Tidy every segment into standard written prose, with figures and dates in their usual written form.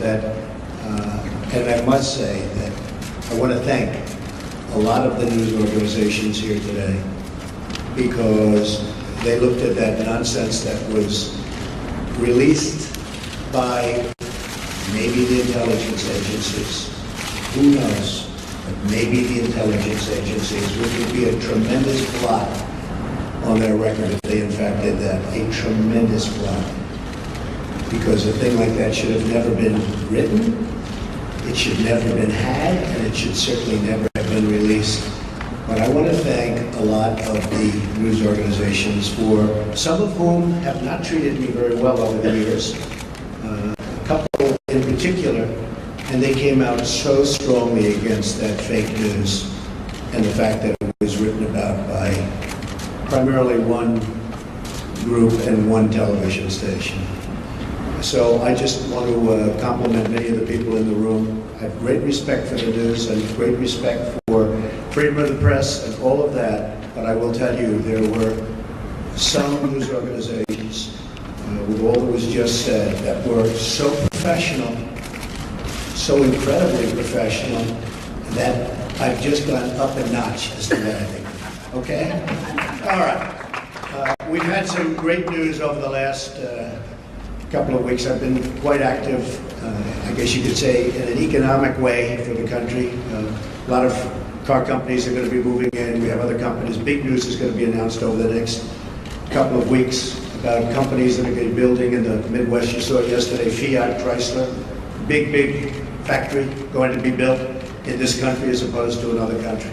that, and I must say that I want to thank a lot of the news organizations here today, because they looked at that nonsense that was released by maybe the intelligence agencies. Who knows? But maybe the intelligence agencies, which would be a tremendous blot on their record if they in fact did that. A tremendous blot. Because a thing like that should have never been written, it should never have been had, and it should certainly never have been released. But I want to thank a lot of the news organizations, for some of whom have not treated me very well over the years. A couple in particular, and they came out so strongly against that fake news and the fact that it was written about by primarily one group and one television station. So I just want to compliment many of the people in the room. I have great respect for the news and great respect for freedom of the press and all of that, but I will tell you there were some news organizations, with all that was just said, that were so professional, so incredibly professional, that I've just gone up a notch as to what I think. Okay? All right. We've had some great news over the last couple of weeks. I've been quite active, I guess you could say, in an economic way for the country. A lot of car companies are going to be moving in. We have other companies. Big news is going to be announced over the next couple of weeks about companies that are going to be building in the Midwest. You saw it yesterday, Fiat, Chrysler, big factory going to be built in this country as opposed to another country.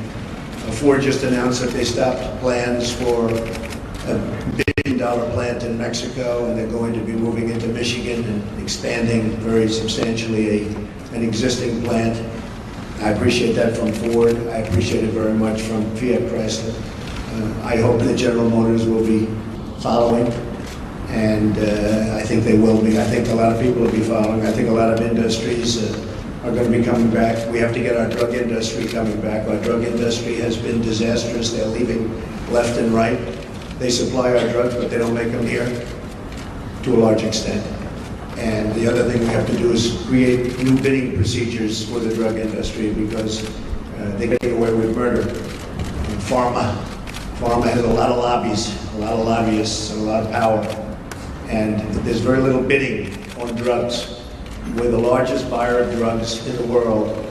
Ford just announced that they stopped plans for a billion-dollar plant in Mexico, and they're going to be moving into Michigan and expanding very substantially an existing plant. I appreciate that from Ford. I appreciate it very much from Fiat Chrysler. I hope that General Motors will be following, and I think they will be. I think a lot of people will be following. I think a lot of industries are going to be coming back. We have to get our drug industry coming back. Our drug industry has been disastrous. They're leaving left and right. They supply our drugs, but they don't make them here to a large extent. And the other thing we have to do is create new bidding procedures for the drug industry, because they get away with murder. And pharma has a lot of lobbies, a lot of lobbyists, and a lot of power. And there's very little bidding on drugs. We're the largest buyer of drugs in the world,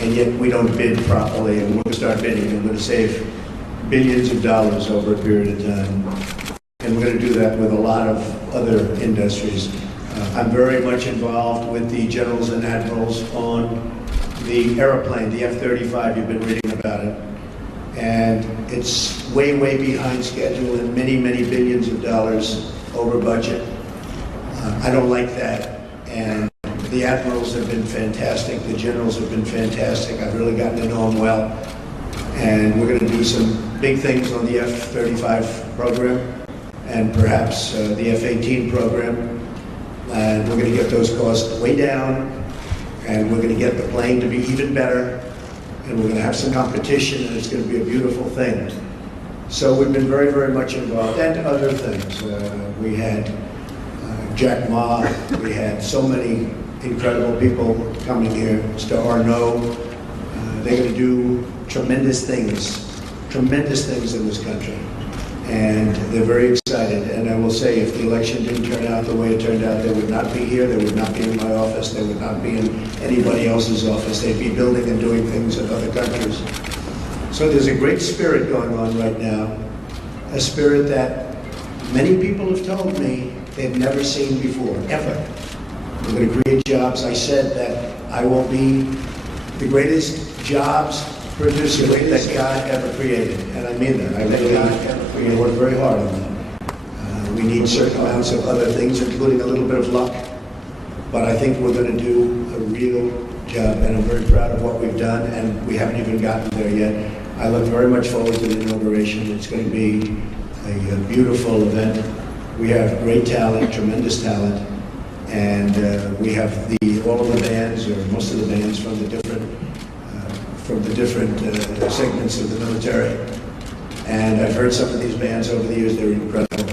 and yet we don't bid properly, and we're going to start bidding, and we're going to save billions of dollars over a period of time. And we're going to do that with a lot of other industries. I'm very much involved with the generals and admirals on the airplane, the F-35. You've been reading about it. And it's way behind schedule and many billions of dollars over budget. I don't like that. And the admirals have been fantastic. The generals have been fantastic. I've really gotten to know them well. And we're going to do some big things on the F-35 program, and perhaps the F-18 program. And we're going to get those costs way down, and we're going to get the plane to be even better, and we're going to have some competition, and it's going to be a beautiful thing. So we've been very much involved, and other things. We had Jack Ma, we had so many incredible people coming here. Mr. Arnaud, they're going to do tremendous things in this country. And they're very excited. And I will say, if the election didn't turn out the way it turned out, they would not be here, they would not be in my office, they would not be in anybody else's office. They'd be building and doing things in other countries. So there's a great spirit going on right now, a spirit that many people have told me they've never seen before, ever. We're going to create jobs. I said that I will be the greatest jobs producer that God ever created, and I mean that. I really ever created. Work very hard on that. We need certain amounts of other things, including a little bit of luck, but I think we're going to do a real job, and I'm very proud of what we've done, and we haven't even gotten there yet. I look very much forward to the inauguration. It's going to be a beautiful event. We have great talent, tremendous talent, and we have all of the bands, or most of the bands, from the different segments of the military. And I've heard some of these bands over the years. They're incredible.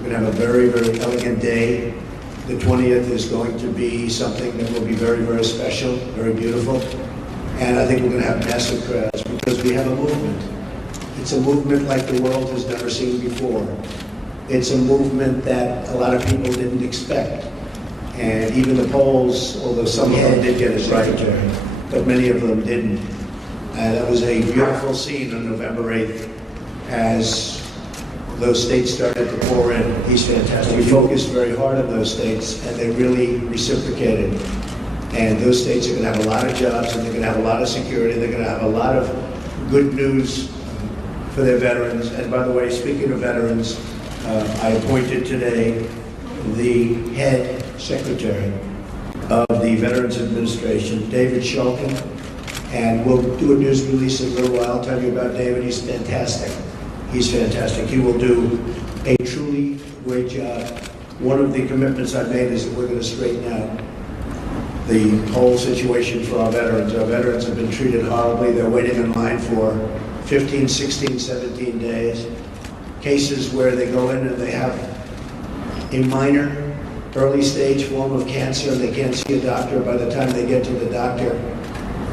We're going to have a very elegant day. The 20th is going to be something that will be very, very special, very beautiful. And I think we're going to have massive crowds because we have a movement. It's a movement like the world has never seen before. It's a movement that a lot of people didn't expect. And even the polls, although some of them did get a secretary, but many of them didn't. That was a beautiful scene on November 8th as those states started to pour in. He's fantastic. We focused very hard on those states, and they really reciprocated. And those states are going to have a lot of jobs, and they're going to have a lot of security. They're going to have a lot of good news for their veterans. And by the way, speaking of veterans, I appointed today the head secretary of the Veterans Administration, David Shulkin, and we'll do a news release in a little while. I'll tell you about David. He's fantastic. He's fantastic. He will do a truly great job. One of the commitments I've made is that we're going to straighten out the whole situation for our veterans. Our veterans have been treated horribly. They're waiting in line for 15, 16, 17 days. Cases where they go in and they have a minor early stage form of cancer and they can't see a doctor. By the time they get to the doctor,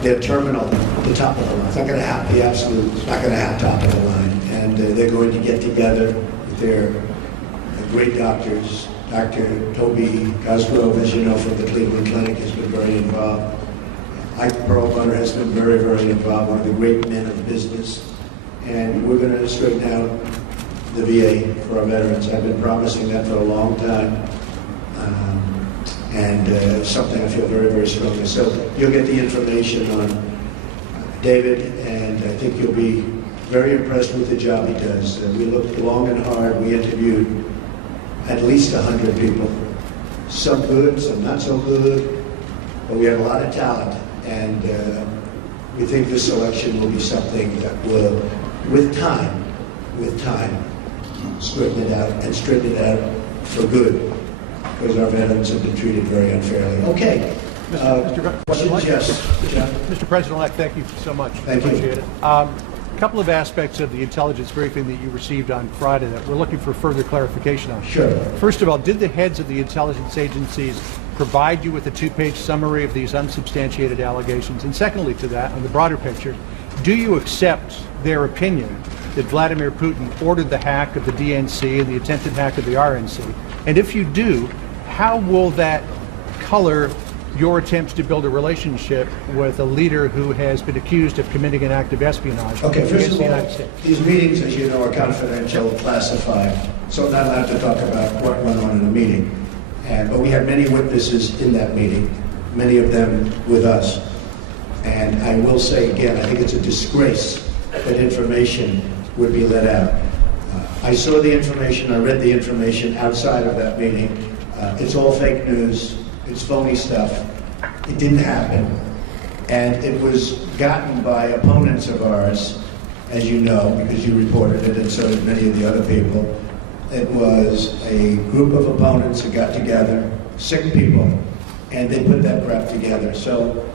they're terminal at the top of the line. It's not going to have the absolute, it's not going to have top of the line. And they're going to get together with their great doctors. Dr. Toby Cosgrove, as you know, from the Cleveland Clinic, has been very involved. Ike Perlmutter has been very, very involved, one of the great men of business. And we're going to straighten out the VA for our veterans. I've been promising that for a long time. And something I feel very, very strongly. So you'll get the information on David, and I think you'll be very impressed with the job he does. We looked long and hard. We interviewed at least 100 people. Some good, some not so good, but we have a lot of talent. And we think this election will be something that will, with time, straighten it out, and straighten it out for good, because our veterans have been treated very unfairly. Okay. Questions? Yes. Mr. President-elect, thank you so much. Thank you. Appreciate it. A couple of aspects of the intelligence briefing that you received on Friday that we're looking for further clarification on. Sure. First of all, did the heads of the intelligence agencies provide you with a two-page summary of these unsubstantiated allegations? And secondly to that, on the broader picture, do you accept their opinion that Vladimir Putin ordered the hack of the DNC and the attempted hack of the RNC? And if you do, how will that color your attempts to build a relationship with a leader who has been accused of committing an act of espionage Okay, first against of the all, United States? these meetings, as you know, are confidential, classified, so I'm not allowed to talk about what went on in the meeting. But we had many witnesses in that meeting, many of them with us. And I will say again, I think it's a disgrace that information would be let out. I saw the information, I read the information outside of that meeting. It's all fake news, it's phony stuff. It didn't happen. And it was gotten by opponents of ours, as you know, because you reported it, and so did many of the other people. It was a group of opponents who got together, sick people, and they put that crap together. So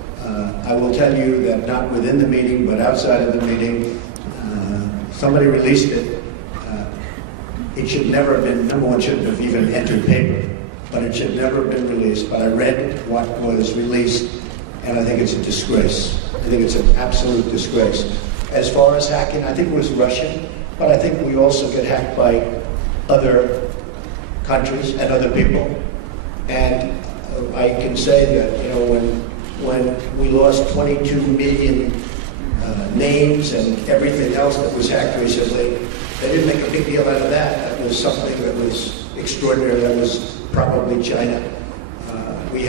I will tell you that not within the meeting, but outside of the meeting, somebody released it. It should never have been, number one, shouldn't have even entered paper, but it should never have been released. But I read what was released, and I think it's a disgrace. I think it's an absolute disgrace. As far as hacking, I think it was Russian, but I think we also get hacked by other countries and other people. And I can say that, you know, when we lost 22 million names and everything else that was hacked recently, they didn't make a big deal out of that. That was something that was extraordinary. That was probably China. We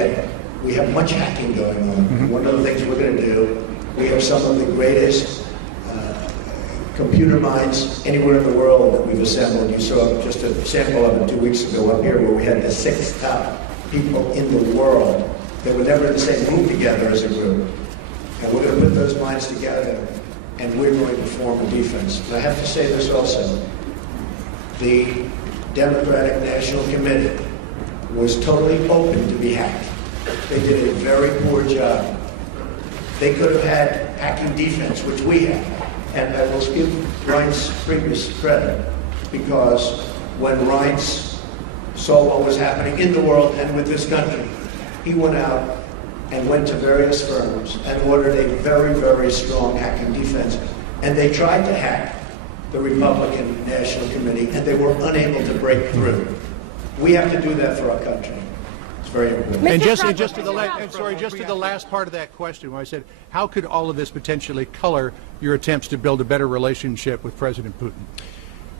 have much hacking going on. Mm-hmm. One of the things we're going to do, we have some of the greatest computer minds anywhere in the world that we've assembled. You saw just a sample of it 2 weeks ago up here, where we had the 6 top people in the world that were never in the same room together as a group. And we're going to put those minds together, and we're going to form a defense. And I have to say this also. The Democratic National Committee was totally open to be hacked. They did a very poor job. They could have had hacking defense, which we have. And I will give Reince Priebus credit, because when Reince saw what was happening in the world and with this country, he went out and went to various firms and ordered a very, very strong hacking defense. And they tried to hack the Republican National Committee, and they were unable to break through. We have to do that for our country. It's very important. And just to the last part of that question, when I said, how could all of this potentially color your attempts to build a better relationship with President Putin?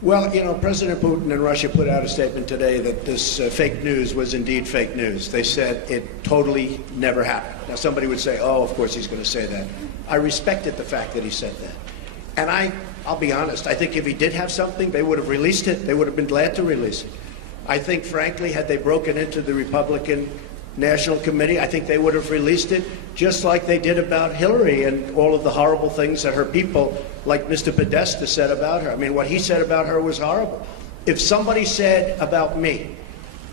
Well, you know, President Putin and Russia put out a statement today that this fake news was indeed fake news. They said it totally never happened. Now, somebody would say, oh, of course he's going to say that. I respected the fact that he said that. And I'll be honest, I think if he did have something, they would have released it. They would have been glad to release it. I think, frankly, had they broken into the Republican National Committee, I think they would have released it, just like they did about Hillary and all of the horrible things that her people, like Mr. Podesta, said about her. I mean, what he said about her was horrible. If somebody said about me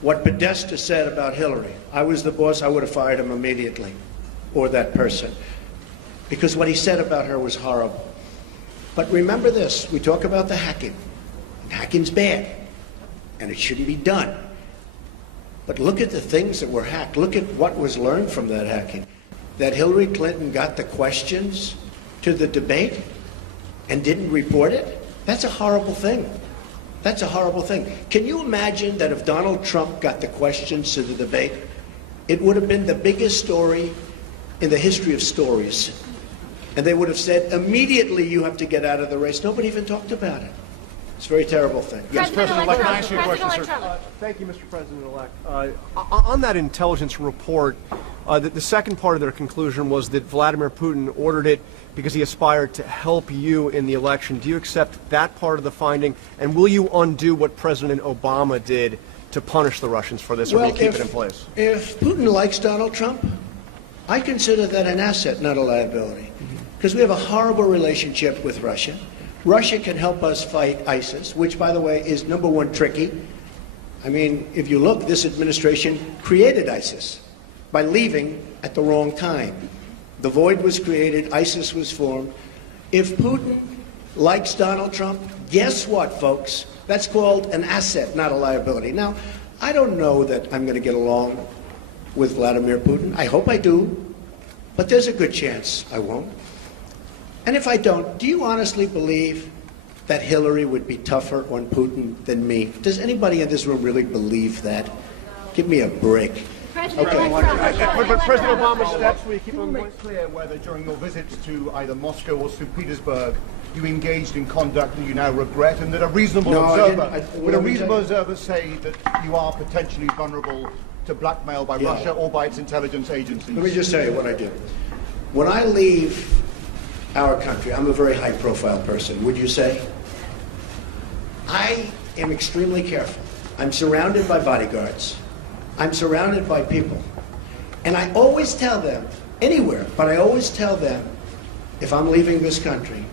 what Podesta said about Hillary, I was the boss, I would have fired him immediately, or that person, because what he said about her was horrible. But remember this, we talk about the hacking. Hacking's bad, and it shouldn't be done. But look at the things that were hacked. Look at what was learned from that hacking. That Hillary Clinton got the questions to the debate and didn't report it? That's a horrible thing. That's a horrible thing. Can you imagine that if Donald Trump got the questions to the debate, it would have been the biggest story in the history of stories. And they would have said, immediately you have to get out of the race. Nobody even talked about it. It's a very terrible thing. Yes, President-elect, can I ask you a question, sir? Thank you, Mr. President-elect. On that intelligence report, the second part of their conclusion was that Vladimir Putin ordered it because he aspired to help you in the election. Do you accept that part of the finding? And will you undo what President Obama did to punish the Russians for this, or will you keep it in place? If Putin likes Donald Trump, I consider that an asset, not a liability. Because we have a horrible relationship with Russia. Russia can help us fight ISIS, which, by the way, is number one tricky. I mean, if you look, this administration created ISIS by leaving at the wrong time. The void was created, ISIS was formed. If Putin likes Donald Trump, guess what, folks? That's called an asset, not a liability. Now, I don't know that I'm going to get along with Vladimir Putin. I hope I do, but there's a good chance I won't. And if I don't, do you honestly believe that Hillary would be tougher on Putin than me? Does anybody in this room really believe that? Give me a break. But President Obama's steps, will you keep on going? It's clear whether during your visits to either Moscow or St. Petersburg you engaged in conduct that you now regret, and that a reasonable observer say that you are potentially vulnerable to blackmail by Russia or by its intelligence agencies. Let me just tell you what I do. When I leave our country, I'm a very high-profile person, would you say? I am extremely careful. I'm surrounded by bodyguards. I'm surrounded by people. And I always tell them, anywhere, but I always tell them, if I'm leaving this country,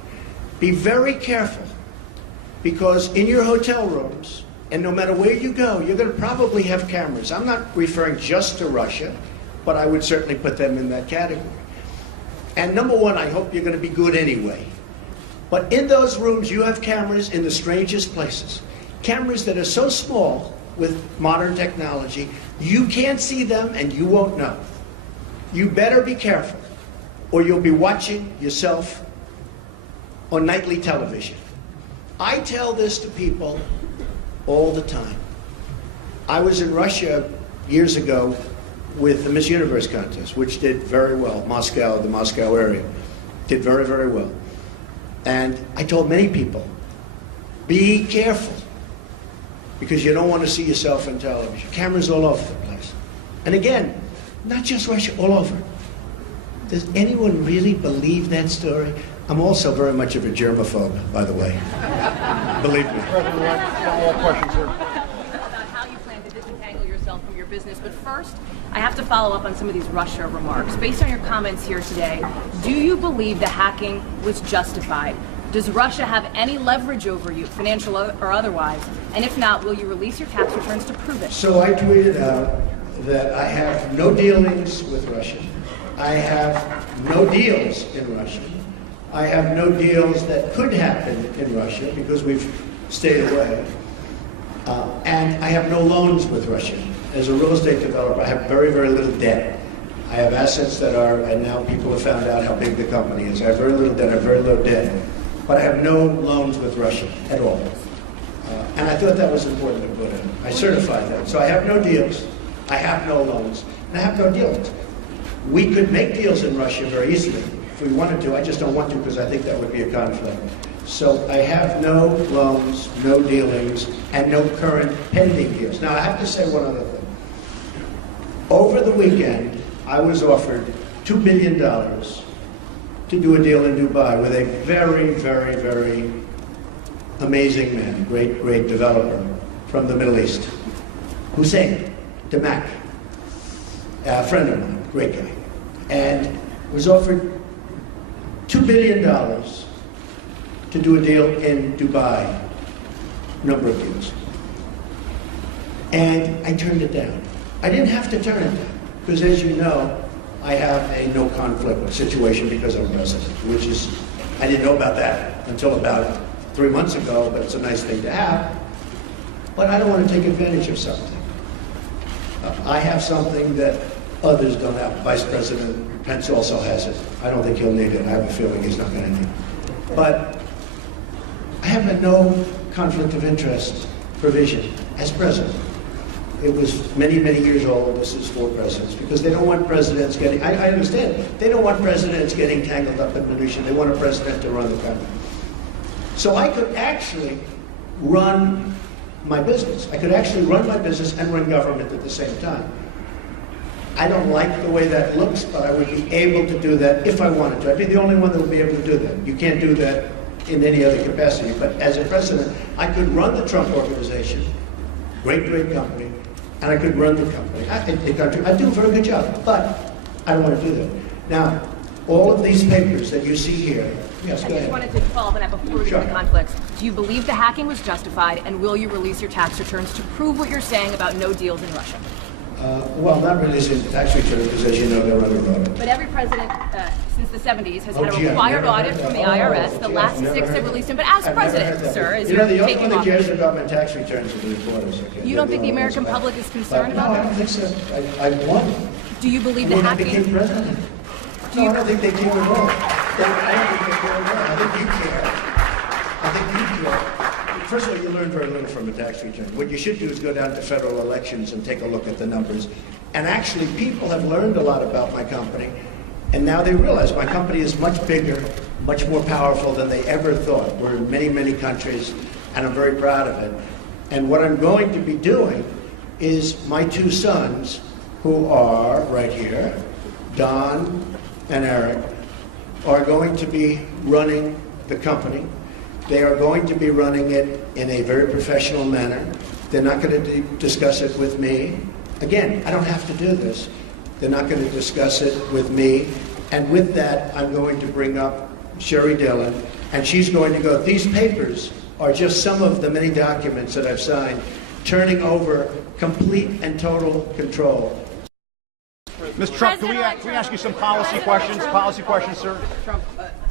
be very careful, because in your hotel rooms, and no matter where you go, you're going to probably have cameras. I'm not referring just to Russia, but I would certainly put them in that category. And number one, I hope you're going to be good anyway. But in those rooms, you have cameras in the strangest places. Cameras that are so small with modern technology, you can't see them and you won't know. You better be careful, or you'll be watching yourself on nightly television. I tell this to people all the time. I was in Russia years ago with the Miss Universe contest, which did very well. Moscow, the Moscow area, did very, very well. And I told many people, be careful, because you don't want to see yourself on television. Cameras all over the place. And again, not just Russia, all over. Does anyone really believe that story? I'm also very much of a germaphobe, by the way. Believe me. One more question, sir. About how you plan to disentangle yourself from your business, but first, I have to follow up on some of these Russia remarks. Based on your comments here today, do you believe the hacking was justified? Does Russia have any leverage over you, financial or otherwise? And if not, will you release your tax returns to prove it? So I tweeted out that I have no dealings with Russia. I have no deals in Russia. I have no deals that could happen in Russia because we've stayed away. And I have no loans with Russia. As a real estate developer, I have very, very little debt. I have assets that are, and now people have found out how big the company is. I have very little debt, I have very low debt. But I have no loans with Russia at all. And I thought that was important to put in. I certified that. So I have no deals, I have no loans, and I have no dealings. We could make deals in Russia very easily if we wanted to. I just don't want to because I think that would be a conflict. So I have no loans, no dealings, and no current pending deals. Now I have to say one other thing. Over the weekend, I was offered $2 billion to do a deal in Dubai with a very, very, very amazing man, great developer from the Middle East, Hussein Damak, a friend of mine, great guy, and was offered $2 billion to do a deal in Dubai, number of deals. And I turned it down. I didn't have to turn it down, because as you know, I have a no conflict situation because I'm president, which is, I didn't know about that until about 3 months ago, but it's a nice thing to have. But I don't want to take advantage of something. I have something that others don't have. Vice President Pence also has it. I don't think he'll need it. I have a feeling he's not going to need it. But I have a no conflict of interest provision as president. It was many, many years old. This is for presidents, because they don't want presidents getting, I understand, they don't want presidents getting tangled up in minutia. They want a president to run the country. So I could actually run my business. I could actually run my business and run government at the same time. I don't like the way that looks, but I would be able to do that if I wanted to. I'd be the only one that would be able to do that. You can't do that in any other capacity. But as a president, I could run the Trump Organization, great company, and I could run the company. I'd do a very good job, but I don't want to do that. Now, all of these papers that you see here, yes, go I ahead. just wanted to follow up on that before we get to the conflicts. Do you believe the hacking was justified, and will you release your tax returns to prove what you're saying about no deals in Russia? Well, not releasing the tax returns, because as you know, they're under audit. But every president since the 70s has had a required audit from the IRS. The last 6 have released them. But as president, sir, as you're the only taking one that office, cares about my tax returns is the reporters. Okay? you don't think the American public is concerned No, about I don't that? think so. I won. Do you believe the When I became hacking? president. No, I don't think they care at all. I don't think they care at all. I think you care. I think you care. First of all, you learn very little from a tax return. What you should do is go down to federal elections and take a look at the numbers. And actually, people have learned a lot about my company, and now they realize my company is much bigger, much more powerful than they ever thought. We're in many, many countries, and I'm very proud of it. And what I'm going to be doing is my 2 sons, who are right here, Don and Eric, are going to be running the company. They are going to be running it in a very professional manner. They're not going to discuss it with me. Again, I don't have to do this. They're not going to discuss it with me. And with that, I'm going to bring up Sherry Dillon, and she's going to go, these papers are just some of the many documents that I've signed, turning over complete and total control. Mr. Trump, can we ask you some policy questions? Policy questions, sir. Trump,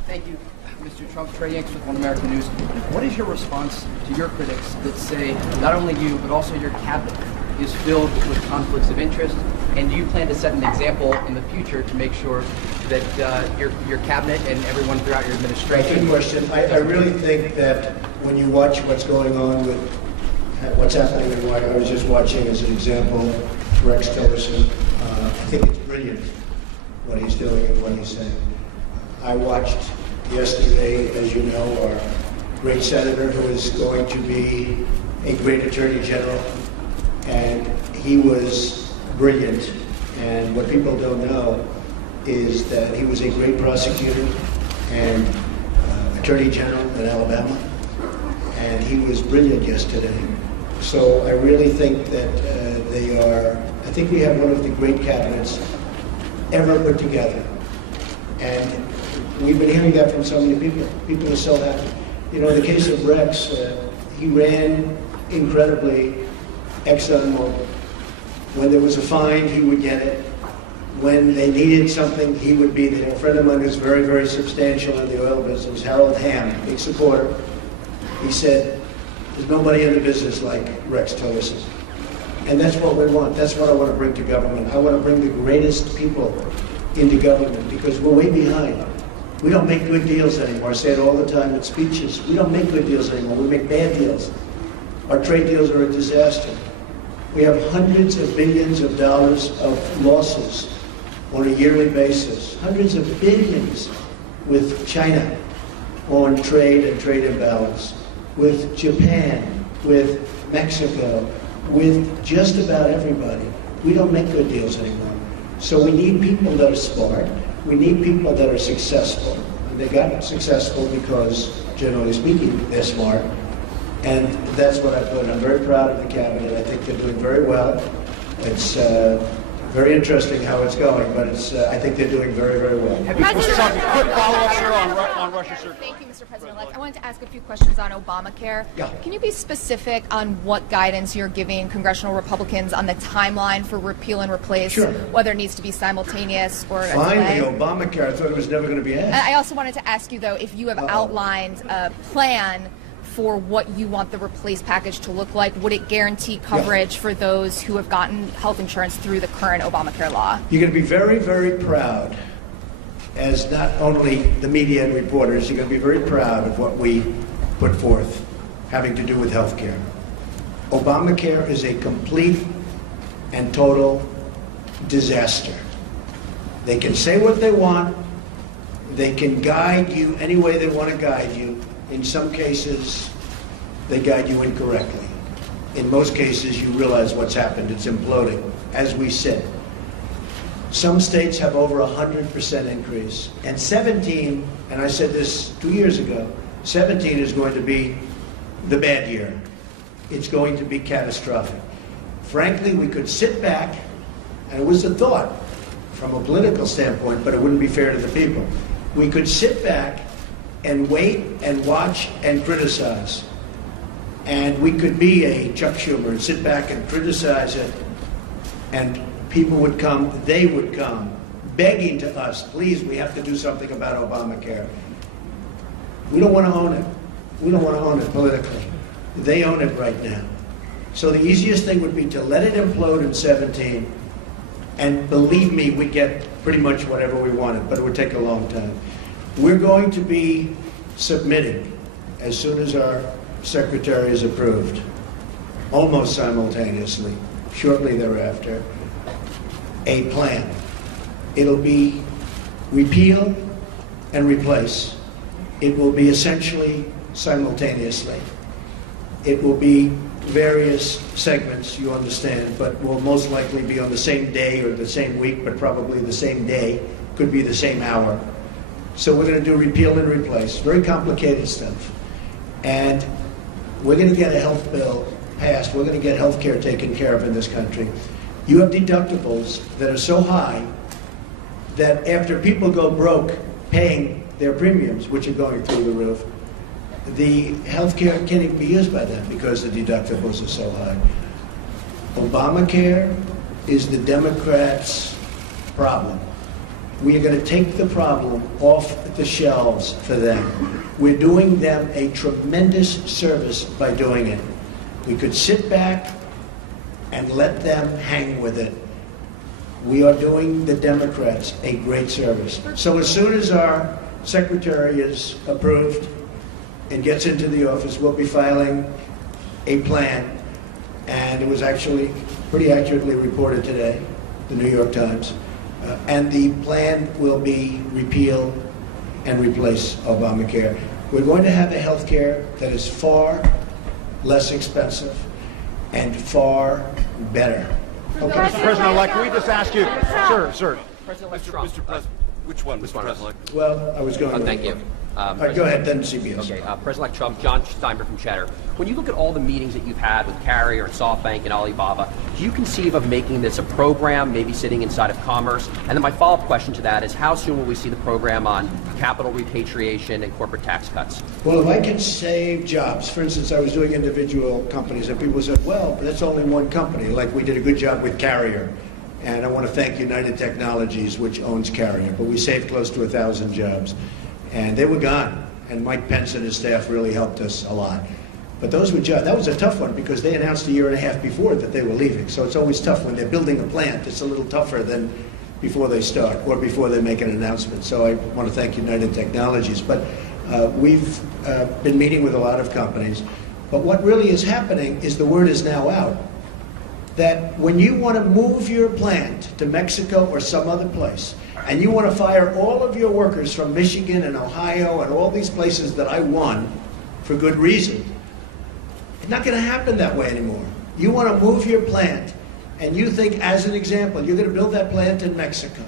thank you, Mr. Trump. Trey Yanks with One American News. What is your response to your critics that say not only you, but also your cabinet is filled with conflicts of interest, and do you plan to set an example in the future to make sure that your cabinet and everyone throughout your administration? Good question. I really think that when you watch what's going on with what's happening in Hawaii, I was just watching as an example Rex Tillerson. I think it's brilliant what he's doing and what he's saying. I watched yesterday, as you know, our great senator who is going to be a great attorney general, and he was brilliant. And what people don't know is that he was a great prosecutor and attorney general in Alabama, and he was brilliant yesterday. So I really think that I think we have one of the great cabinets ever put together. And we've been hearing that from so many people. People are so happy. You know, in the case of Rex, he ran incredibly ExxonMobil. When there was a find, he would get it. When they needed something, he would be there. A friend of mine who's very, very substantial in the oil business, Harold Hamm, big supporter, he said, There's nobody in the business like Rex Tillerson. And that's what we want. That's what I want to bring to government. I want to bring the greatest people into government because we're way behind. We don't make good deals anymore. I say it all the time in speeches. We don't make good deals anymore. We make bad deals. Our trade deals are a disaster. We have hundreds of billions of dollars of losses on a yearly basis. Hundreds of billions with China on trade and trade imbalance, with Japan, with Mexico, with just about everybody. We don't make good deals anymore. So we need people that are smart. We need people that are successful. And they got successful because, generally speaking, they're smart. And that's what I put. I'm very proud of the cabinet. I think they're doing very well. It's very interesting how it's going, but I think they're doing very, very well. Mr. Trump, quick follow-up, sir, on Russia, sir. Thank you, Mr. President-elect. I wanted to ask a few questions on Obamacare. Yeah. Can you be specific on what guidance you're giving congressional Republicans on the timeline for repeal and replace, Sure. whether it needs to be simultaneous or a Finally, delay? Obamacare. I thought it was never going to be And asked. I also wanted to ask you, though, if you have outlined a plan for what you want the replace package to look like. Would it guarantee coverage for those who have gotten health insurance through the current Obamacare law? You're going to be very, very proud, as not only the media and reporters, you're going to be very proud of what we put forth having to do with health care. Obamacare is a complete and total disaster. They can say what they want. They can guide you any way they want to guide you. In some cases, they guide you incorrectly. In most cases, you realize what's happened. It's imploding, as we said. Some states have over 100% increase. And 17, and I said this 2 years ago, 17 is going to be the bad year. It's going to be catastrophic. Frankly, we could sit back, and it was a thought from a political standpoint, but it wouldn't be fair to the people. We could sit back and wait and watch and criticize. And we could be a Chuck Schumer and sit back and criticize it, and people would come, they would come, begging to us, please, we have to do something about Obamacare. We don't want to own it. We don't want to own it politically. They own it right now. So the easiest thing would be to let it implode in 17, and believe me, we'd get pretty much whatever we wanted, but it would take a long time. We're going to be submitting, as soon as our secretary is approved, almost simultaneously, shortly thereafter, a plan. It'll be repeal and replace. It will be essentially simultaneously. It will be various segments, you understand, but will most likely be on the same day or the same week, but probably the same day, could be the same hour. So we're going to do repeal and replace. Very complicated stuff. And we're going to get a health bill passed. We're going to get health care taken care of in this country. You have deductibles that are so high that after people go broke paying their premiums, which are going through the roof, the health care can't even be used by them because the deductibles are so high. Obamacare is the Democrats' problem. We are going to take the problem off the shelves for them. We're doing them a tremendous service by doing it. We could sit back and let them hang with it. We are doing the Democrats a great service. So as soon as our secretary is approved and gets into the office, we'll be filing a plan. And it was actually pretty accurately reported today, the New York Times. And the plan will be repeal and replace Obamacare. We're going to have a health care that is far less expensive and far better. Okay, Mr. President-elect, can we just ask you, sir. President-elect Trump. Mr. President, which one, Mr. President? Well, I was going to... Thank you. All right, go ahead, then CBS. Okay, President-elect Trump, John Steinberg from Cheddar. When you look at all the meetings that you've had with Carrier and SoftBank and Alibaba, do you conceive of making this a program, maybe sitting inside of Commerce? And then my follow-up question to that is, how soon will we see the program on capital repatriation and corporate tax cuts? Well, if I can save jobs, for instance, I was doing individual companies, and people said, well, but that's only one company, like we did a good job with Carrier. And I want to thank United Technologies, which owns Carrier, but we saved close to 1,000 jobs. And they were gone. And Mike Pence and his staff really helped us a lot. But those were that was a tough one because they announced a year and a half before that they were leaving. So it's always tough when they're building a plant. It's a little tougher than before they start or before they make an announcement. So I want to thank United Technologies. But we've been meeting with a lot of companies. But what really is happening is the word is now out that when you want to move your plant to Mexico or some other place, and you want to fire all of your workers from Michigan and Ohio and all these places that I won for good reason, it's not going to happen that way anymore. You want to move your plant, and you think, as an example, you're going to build that plant in Mexico,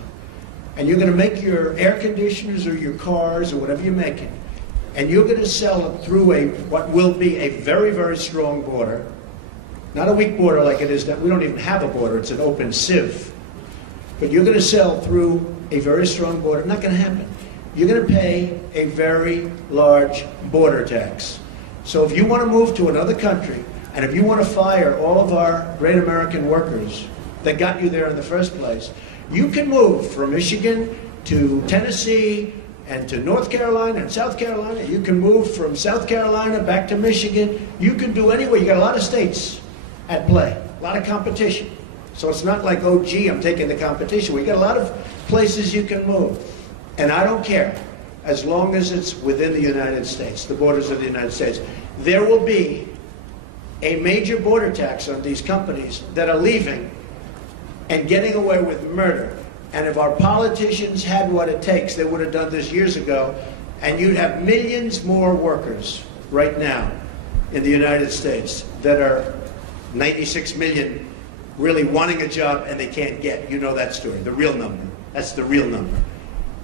and you're going to make your air conditioners or your cars or whatever you're making, and you're going to sell it through what will be a very, very strong border, not a weak border like it is that we don't even have a border, it's an open sieve. But you're going to sell through a very strong border. Not going to happen. You're going to pay a very large border tax. So if you want to move to another country, and if you want to fire all of our great American workers that got you there in the first place, you can move from Michigan to Tennessee and to North Carolina and South Carolina. You can move from South Carolina back to Michigan. You can do anywhere. You got a lot of states at play, a lot of competition. So it's not like, oh, gee, I'm taking the competition. We got a lot of places you can move. And I don't care, as long as it's within the United States, the borders of the United States. There will be a major border tax on these companies that are leaving and getting away with murder. And if our politicians had what it takes, they would have done this years ago, and you'd have millions more workers right now in the United States that are 96 million really wanting a job and they can't get. You know that story, the real number. That's the real number.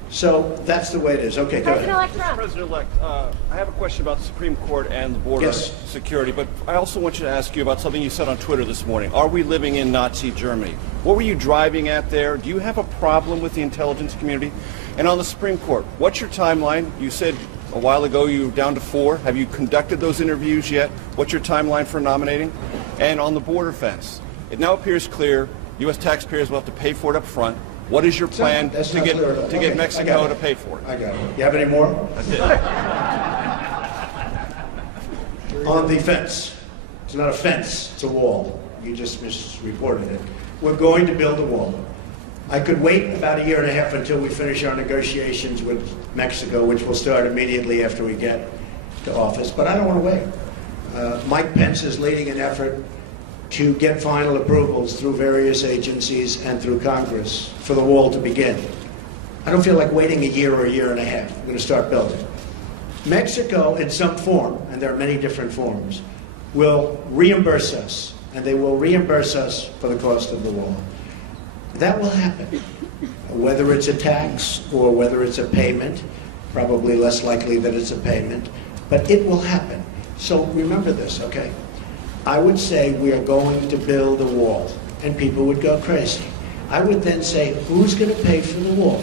So that's the way it is. Okay, go ahead. Mr. President-elect, I have a question about the Supreme Court and the border security, but I also want you to ask you about something you said on Twitter this morning. Are we living in Nazi Germany? What were you driving at there? Do you have a problem with the intelligence community? And on the Supreme Court, what's your timeline? You said a while ago you were down to 4. Have you conducted those interviews yet? What's your timeline for nominating? And on the border fence, it now appears clear U.S. taxpayers will have to pay for it up front. What is your plan to get Mexico to pay for it? I got it. You have any more? That's it. On the fence. It's not a fence, it's a wall. You just misreported it. We're going to build a wall. I could wait about a year and a half until we finish our negotiations with Mexico, which will start immediately after we get to office, but I don't want to wait. Mike Pence is leading an effort to get final approvals through various agencies and through Congress for the wall to begin. I don't feel like waiting a year or a year and a half. We're going to start building. Mexico, in some form, and there are many different forms, will reimburse us, and they will reimburse us for the cost of the wall. That will happen. Whether it's a tax or whether it's a payment, probably less likely that it's a payment, but it will happen. So remember this, okay? I would say we are going to build a wall, and people would go crazy. I would then say, who's going to pay for the wall?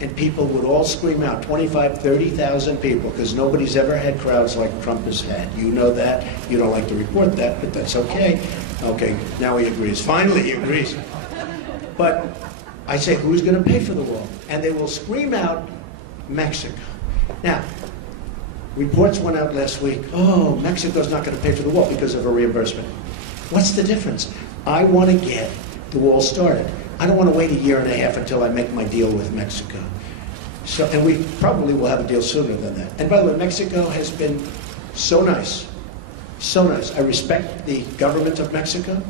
And people would all scream out, 25, 30,000 people, because nobody's ever had crowds like Trump has had. You know that. You don't like to report that, but that's okay. Okay, now he agrees. Finally, he agrees. But I say, who's going to pay for the wall? And they will scream out, Mexico. Now, reports went out last week, oh, Mexico's not going to pay for the wall because of a reimbursement. What's the difference? I want to get the wall started. I don't want to wait a year and a half until I make my deal with Mexico. So, and we probably will have a deal sooner than that. And by the way, Mexico has been so nice, so nice. I respect the government of Mexico.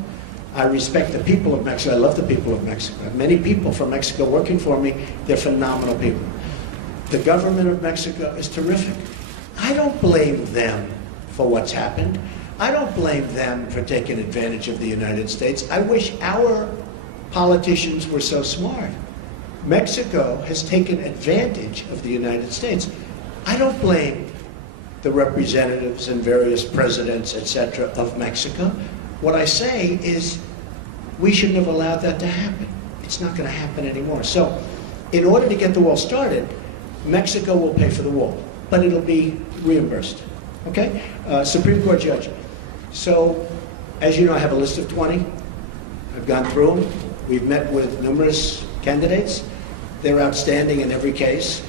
I respect the people of Mexico. I love the people of Mexico. I have many people from Mexico working for me. They're phenomenal people. The government of Mexico is terrific. I don't blame them for what's happened. I don't blame them for taking advantage of the United States. I wish our politicians were so smart. Mexico has taken advantage of the United States. I don't blame the representatives and various presidents, etc., of Mexico. What I say is we shouldn't have allowed that to happen. It's not going to happen anymore. So in order to get the wall started, Mexico will pay for the wall, but it'll be reimbursed. Okay? Supreme Court judge. So, as you know, I have a list of 20. I've gone through them. We've met with numerous candidates. They're outstanding in every case.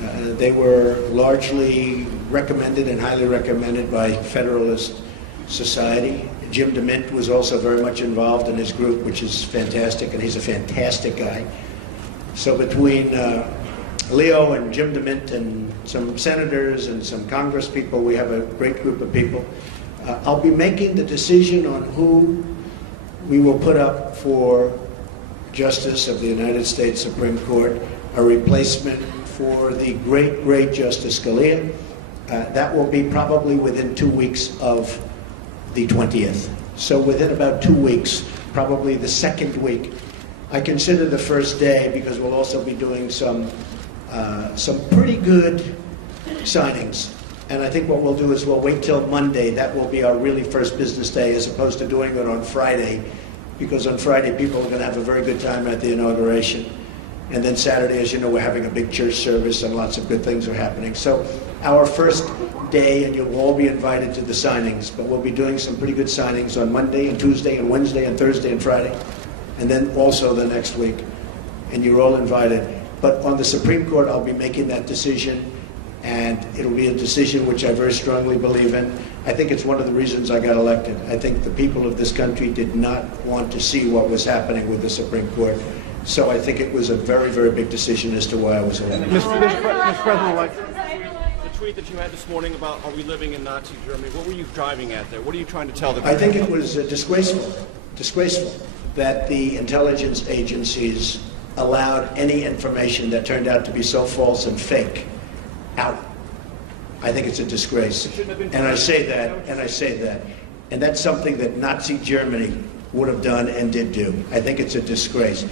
They were largely recommended and highly recommended by Federalist Society. Jim DeMint was also very much involved in his group, which is fantastic, and he's a fantastic guy. So between Leo and Jim DeMint and some senators and some Congress people, we have a great group of people. I'll be making the decision on who we will put up for Justice of the United States Supreme Court, a replacement for the great Justice Scalia. That will be probably within 2 weeks of the 20th. So within about 2 weeks, probably the second week. I consider the first day because we'll also be doing some pretty good signings. And I think what we'll do is we'll wait till Monday. That will be our really first business day as opposed to doing it on Friday, because on Friday people are going to have a very good time at the inauguration. And then Saturday, as you know, we're having a big church service and lots of good things are happening. So our first day, and you'll all be invited to the signings, but we'll be doing some pretty good signings on Monday and Tuesday and Wednesday and Thursday and Friday, and then also the next week. And you're all invited. But on the Supreme Court, I'll be making that decision, and it'll be a decision which I very strongly believe in. I think it's one of the reasons I got elected. I think the people of this country did not want to see what was happening with the Supreme Court. So I think it was a very, very big decision as to why I was elected. Mr. President-elect. The tweet that you had this morning about are we living in Nazi Germany, what were you driving at there? What are you trying to tell the I think it was disgraceful that the intelligence agencies allowed any information that turned out to be so false and fake out. I think it's a disgrace. And I say that, and that's something that Nazi Germany would have done and did do. I think it's a disgrace.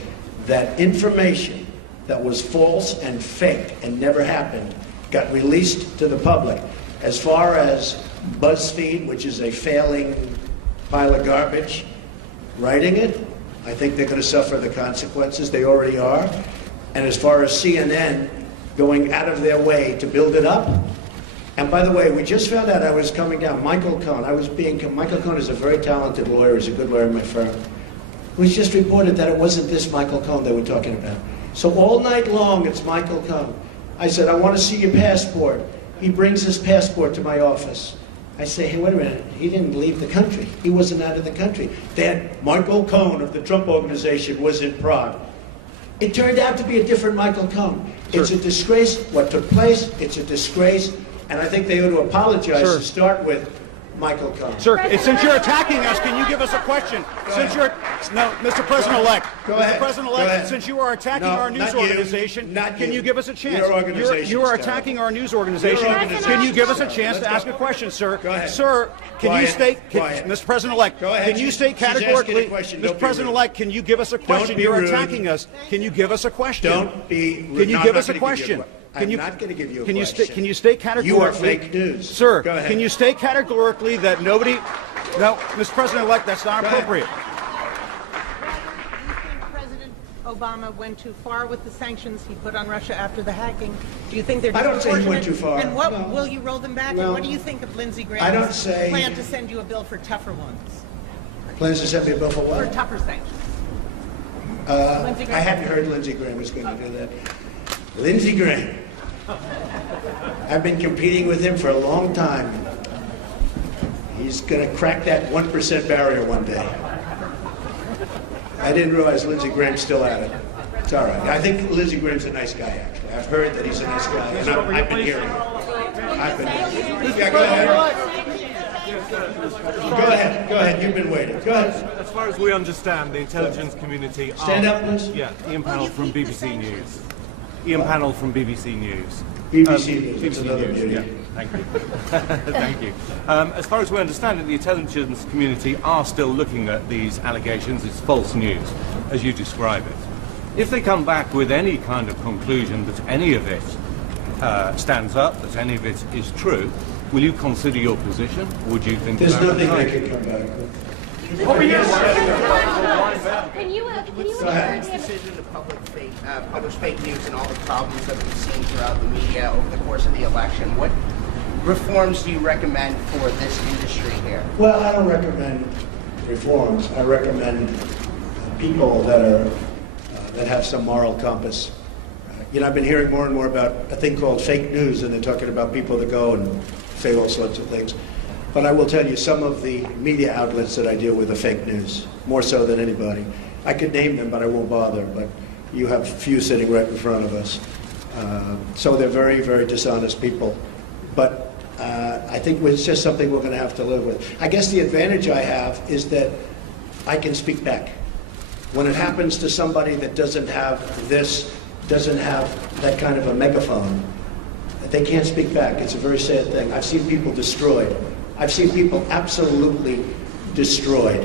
That information that was false and fake and never happened got released to the public. As far as BuzzFeed, which is a failing pile of garbage, writing it, I think they're going to suffer the consequences. They already are. And as far as CNN going out of their way to build it up, and by the way, we just found out I was coming down. Michael Cohen is a very talented lawyer. He's a good lawyer in my firm. It was just reported that it wasn't this Michael Cohen they were talking about. So all night long, it's Michael Cohen. I said, I want to see your passport. He brings his passport to my office. I say, hey, wait a minute. He didn't leave the country. He wasn't out of the country. That Michael Cohen of the Trump Organization was in Prague. It turned out to be a different Michael Cohen. It's a disgrace what took place. It's a disgrace. And I think they ought to apologize to start with Michael Cohen. Sir, since you're attacking us, can you give us a question? Mr. President-elect. Go ahead. Mr. President-elect, since you are attacking our news organization, can you give us a chance? Your organization. You are attacking our news organization. Can you give us a chance to ask a question, sir? Go ahead. Sir, can you state, Mr. President-elect, can you state categorically, Mr. President-elect, can you give us a question? You're attacking us. Can you give us a question? Don't be rude. Can you give us a question? I'm not going to give you a question. Can you state categorically? You are fake news. Sir, go ahead. Can you state categorically that nobody... No, Mr. President-elect, that's not appropriate. Do you think President Obama went too far with the sanctions he put on Russia after the hacking? Do you think they're disproportionate? I don't say he went too far. And what will you roll them back? And what do you think of Lindsey Graham's plan to send you a bill for tougher ones? Plans to send me a bill for what? For tougher sanctions. I hadn't heard Lindsey Graham was going to do that. Lindsey Graham. I've been competing with him for a long time. He's going to crack that 1% barrier one day. I didn't realize Lindsey Graham's still at it. It's all right. I think Lindsey Graham's a nice guy, actually. I've heard that he's a nice guy, and I've been hearing it. Yeah, go ahead. Go ahead. You've been waiting. Go ahead. As far as we understand, the intelligence community... Stand up, please. Yeah, Ian Pannell from BBC News. Ian Pannell from BBC News. BBC News, it's another beauty. Yeah, thank you. Thank you. As far as we understand it, the intelligence community are still looking at these allegations. It's false news, as you describe it. If they come back with any kind of conclusion that any of it stands up, that any of it is true, will you consider your position? Would you think there's nothing they can come back with? Can you This decision to publish fake news and all the problems that we've seen throughout the media over the course of the election, what reforms do you recommend for this industry here? Well, I don't recommend reforms. I recommend people that have some moral compass You know, I've been hearing more and more about a thing called fake news, and they're talking about people that go and say all sorts of things. But I will tell you, some of the media outlets that I deal with are fake news, more so than anybody. I could name them, but I won't bother. But you have a few sitting right in front of us. So they're very, very dishonest people. But I think it's just something we're going to have to live with. I guess the advantage I have is that I can speak back. When it happens to somebody that doesn't have this, doesn't have that kind of a megaphone, they can't speak back. It's a very sad thing. I've seen people destroyed. I've seen people absolutely destroyed.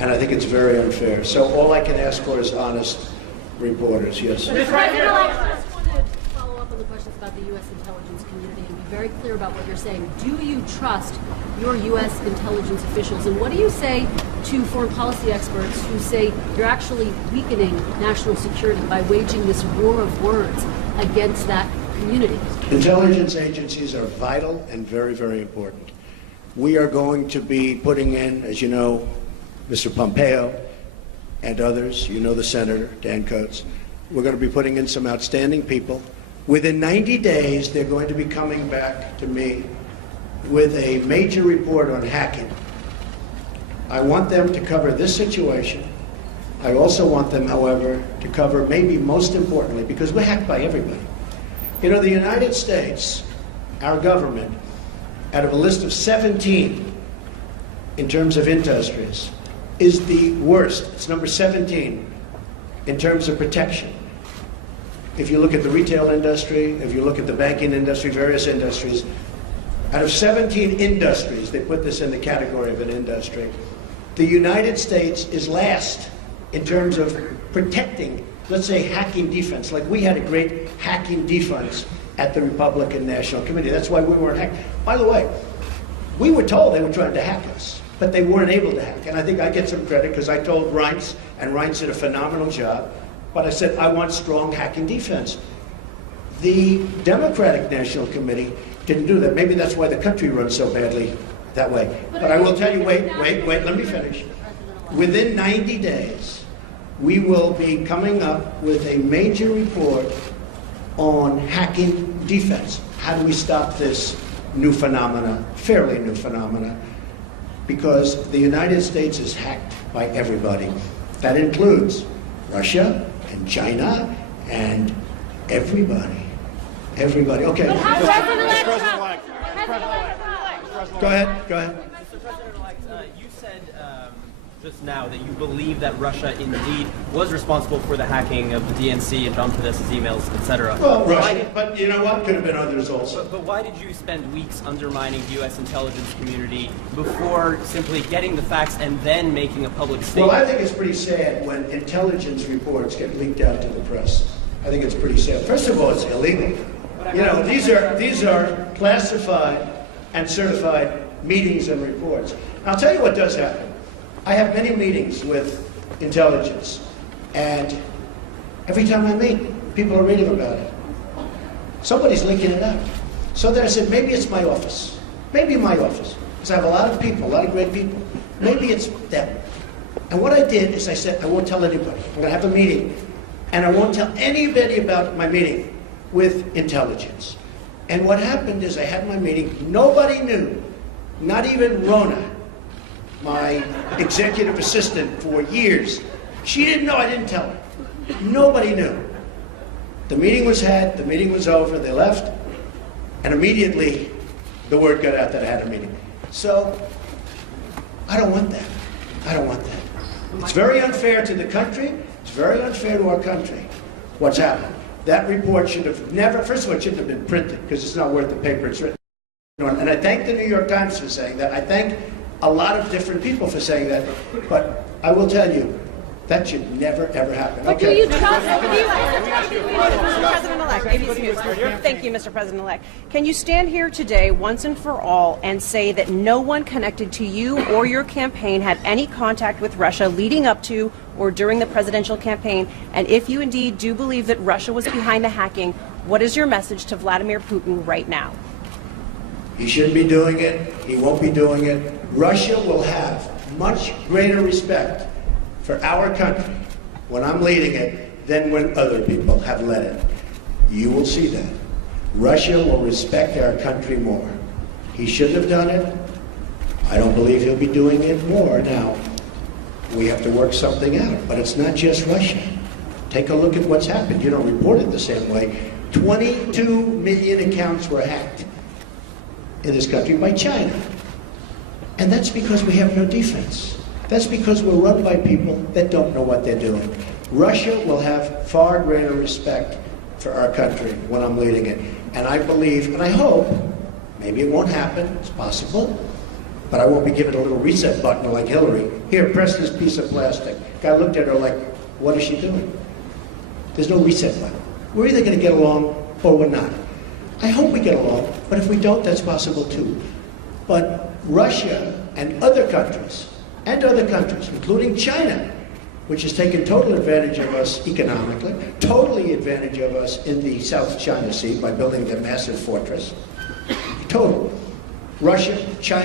And I think it's very unfair. So all I can ask for is honest reporters. Yes. Mr. President, I just want to follow up on the questions about the U.S. intelligence community and be very clear about what you're saying. Do you trust your U.S. intelligence officials? And what do you say to foreign policy experts who say you're actually weakening national security by waging this war of words against that community? Intelligence agencies are vital and very, very important. We are going to be putting in, as you know, Mr. Pompeo and others, you know the Senator, Dan Coates, we're going to be putting in some outstanding people. Within 90 days, they're going to be coming back to me with a major report on hacking. I want them to cover this situation. I also want them, however, to cover maybe most importantly, because we're hacked by everybody. You know, the United States, our government, out of a list of 17 in terms of industries, is the worst. It's number 17 in terms of protection. If you look at the retail industry, if you look at the banking industry, various industries, out of 17 industries, they put this in the category of an industry, the United States is last in terms of protecting, let's say, hacking defense. Like we had a great hacking defense at the Republican National Committee. That's why we weren't hacked. By the way, we were told they were trying to hack us, but they weren't able to hack. And I think I get some credit because I told Reince, and Reince did a phenomenal job, but I said, I want strong hacking defense. The Democratic National Committee didn't do that. Maybe that's why the country runs so badly that way. But I will tell you, wait, let me finish. Within 90 days, we will be coming up with a major report on hacking defense. How do we stop this new phenomena, fairly new phenomena? Because the United States is hacked by everybody. That includes Russia and China and everybody. Everybody. Okay. But how Go ahead. Mr. President-elect, you said just now that you believe that Russia indeed was responsible for the hacking of the DNC and John Podesta's emails, etc. Well, Russia, but you know what? Could have been others also. But why did you spend weeks undermining the U.S. intelligence community before simply getting the facts and then making a public statement? Well, I think it's pretty sad when intelligence reports get leaked out to the press. I think it's pretty sad. First of all, it's illegal. You know, these are classified and certified meetings and reports. I'll tell you what does happen. I have many meetings with intelligence, and every time I meet, people are reading about it. Somebody's leaking it out. So then I said, maybe it's my office. Maybe my office. Because I have a lot of people, a lot of great people. Maybe it's them. And what I did is I said, I won't tell anybody. I'm going to have a meeting, and I won't tell anybody about my meeting with intelligence. And what happened is I had my meeting. Nobody knew, not even Rona, my executive assistant for years. She didn't know, I didn't tell her. Nobody knew. The meeting was had, the meeting was over, they left, and immediately the word got out that I had a meeting. So, I don't want that. I don't want that. It's very unfair to the country, it's very unfair to our country, what's happened. That report should have never, first of all, it shouldn't have been printed, because it's not worth the paper it's written on. And I thank the New York Times for saying that. I thank a lot of different people for saying that, but I will tell you, that should never, ever happen. But do you trust President-elect, ABC News. Thank you, Mr. President-elect. Can you stand here today, once and for all, and say that no one connected to you or your campaign had any contact with Russia leading up to or during the presidential campaign? And if you indeed do believe that Russia was behind the hacking, what is your message to Vladimir Putin right now? He shouldn't be doing it. He won't be doing it. Russia will have much greater respect for our country when I'm leading it than when other people have led it. you will see that. Russia will respect our country more. He shouldn't have done it. I don't believe he'll be doing it more now. We have to work something out, but it's not just Russia. Take a look at what's happened. You don't report it the same way. 22 million accounts were hacked in this country by China. And that's because we have no defense. That's because we're run by people that don't know what they're doing. Russia will have far greater respect for our country when I'm leading it. And I believe, and I hope, maybe it won't happen, it's possible, but I won't be given a little reset button like Hillary. Here, press this piece of plastic. Guy looked at her like, what is she doing? There's no reset button. We're either going to get along or we're not. I hope we get along, but if we don't, that's possible too. But Russia and other countries, including China, which has taken total advantage of us economically, totally advantage of us in the South China Sea by building their massive fortress. Total. Russia, China.